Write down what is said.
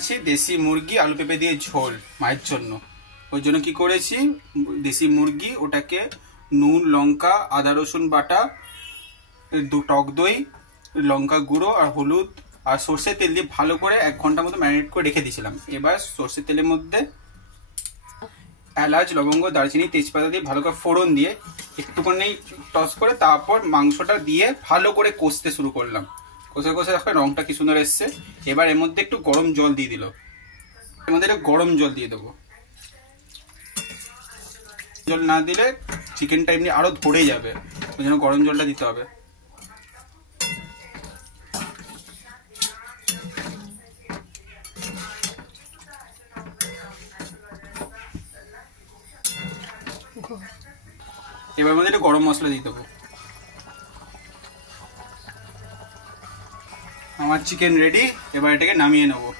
আছে দেশি মুরগি আলু পেঁপে দিয়ে ঝোল মায়ের জন্য। ওই জন্য কি করেছি, দেশি মুরগি ওটাকে নুন লঙ্কা আদা রসুন বাটা টক দই লঙ্কা গুঁড়ো আর হলুদ আর সর্ষের তেল দিয়ে ভালো করে 1 ঘন্টা মতো ম্যারিনেট করে রেখে দিয়েছিলাম। এবার সর্ষের তেলের মধ্যে এলাচ লবঙ্গ দারচিনি তেজপাতা দিয়ে ভালো করে ফোড়ন দিয়ে একটুখানি টস করে তারপর মাংসটা দিয়ে ভালো করে কষতে শুরু করলাম। কষে কষে দেখো রংটা কি সুন্দর এসছে। এবার এর মধ্যে একটু গরম জল দিয়ে দিল, এর মধ্যে একটু গরম জল দিয়ে দেবো। জল না দিলে চিকেনটা এমনি আরো ধরে যাবে, ওই জন্য গরম জলটা দিতে হবে। এবার মধ্যে একটু গরম মশলা দিয়ে দেবো। আমার চিকেন রেডি, এবার এটাকে নামিয়ে নেবো।